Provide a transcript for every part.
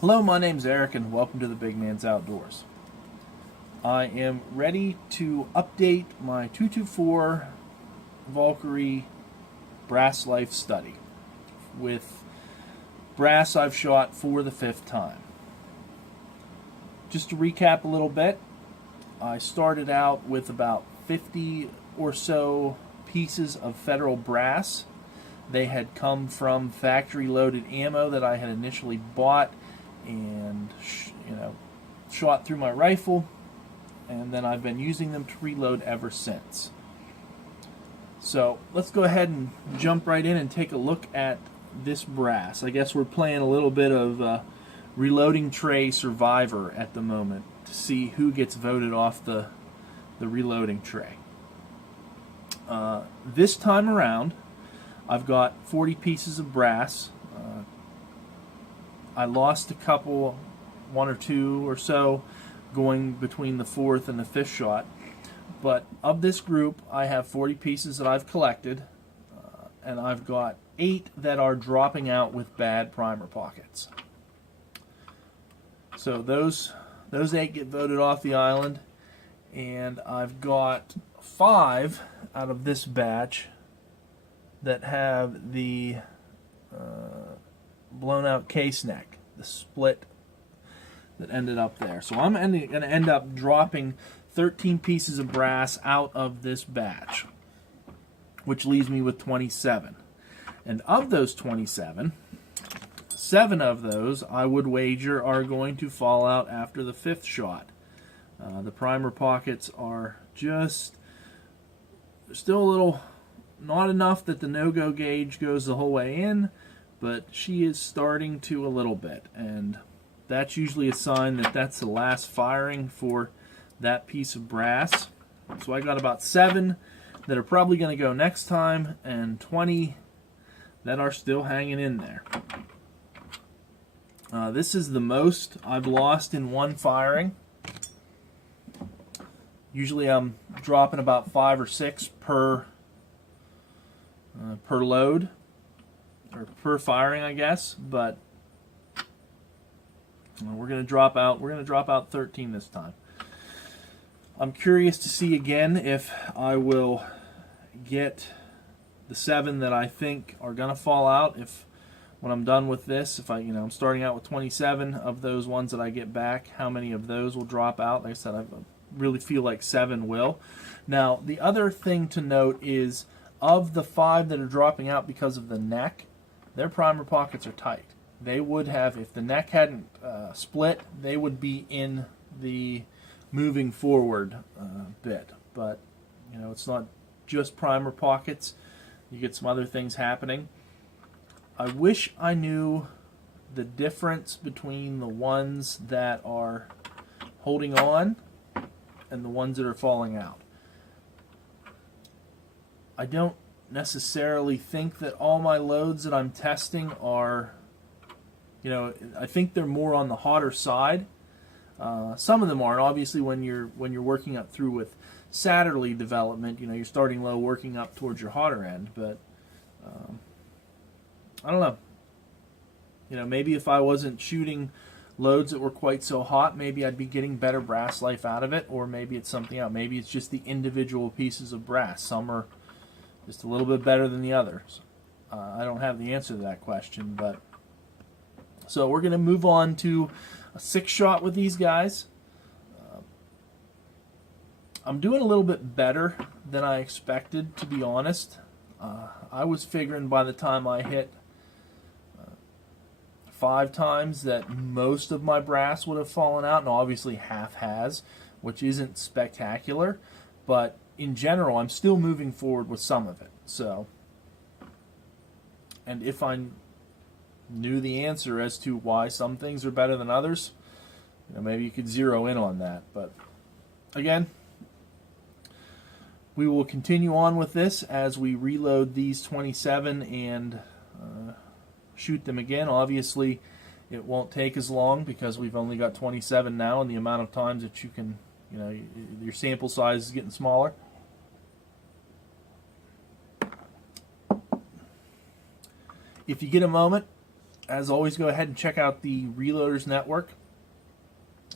Hello, my name's Eric and welcome to the Big Man's Outdoors. I am ready to update my 224 Valkyrie Brass Life Study with brass I've shot for the 5th time. Just to recap a little bit, I started out with about 50 or so pieces of Federal brass. They had come from factory loaded ammo that I had initially bought and shot through my rifle, and then I've been using them to reload ever since. So let's go ahead and jump right in and take a look at this brass. I guess we're playing a little bit of reloading tray survivor at the moment to see who gets voted off the reloading tray. This time around I've got 40 pieces of brass. I lost a couple, one or two or so, going between the 4th and the 5th shot. But of this group, I have 40 pieces that I've collected, and I've got 8 that are dropping out with bad primer pockets. So those 8 get voted off the island, and I've got 5 out of this batch that have the blown out case neck, the split that ended up there. So I'm going to end up dropping 13 pieces of brass out of this batch, which leaves me with 27. And of those 27, 7 of those I would wager are going to fall out after the 5th shot. The primer pockets are just still a little, not enough that the no-go gauge goes the whole way in, but she is starting to a little bit, and that's usually a sign that that's the last firing for that piece of brass. So I got about 7 that are probably going to go next time, and 20 that are still hanging in there. This is the most I've lost in one firing. Usually I'm dropping about 5 or 6 per load, or per firing, I guess. But we're going to drop out 13 this time. I'm curious to see again if I will get the 7 that I think are going to fall out. If when I'm done with this, if I'm starting out with 27 of those ones that I get back, how many of those will drop out? Like I said, I really feel like 7 will. Now, the other thing to note is, of the 5 that are dropping out because of the neck, their primer pockets are tight. They would have, if the neck hadn't split, they would be in the moving forward bit. But it's not just primer pockets. You get some other things happening. I wish I knew the difference between the ones that are holding on and the ones that are falling out. I don't necessarily think that all my loads that I'm testing are, I think they're more on the hotter side. Some of them aren't. Obviously, when you're working up through with Satterley development, you're starting low, working up towards your hotter end. But I don't know. Maybe if I wasn't shooting loads that were quite so hot, maybe I'd be getting better brass life out of it, or maybe it's something else. Maybe it's just the individual pieces of brass. Some are just a little bit better than the others. I don't have the answer to that question, but so we're going to move on to a 6 shot with these guys. I'm doing a little bit better than I expected, to be honest. I was figuring by the time I hit 5 times that most of my brass would have fallen out, and obviously half has, which isn't spectacular, but in general I'm still moving forward with some of it. So, and if I knew the answer as to why some things are better than others, maybe you could zero in on that. But again, we will continue on with this as we reload these 27 and shoot them again. Obviously, it won't take as long because we've only got 27 now, and the amount of times that you can, your sample size is getting smaller. If you get a moment, as always, go ahead and check out the Reloaders Network.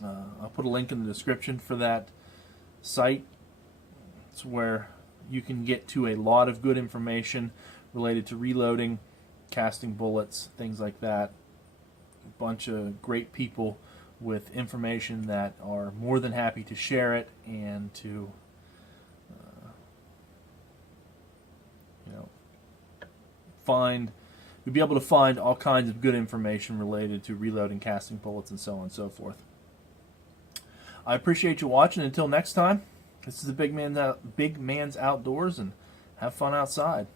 I'll put a link in the description for that site. It's where you can get to a lot of good information related to reloading, casting bullets, things like that. A bunch of great people with information that are more than happy to share it and to you'll be able to find all kinds of good information related to reloading, casting bullets, and so on and so forth. I appreciate you watching. Until next time, this is the Big Man's Outdoors, and have fun outside.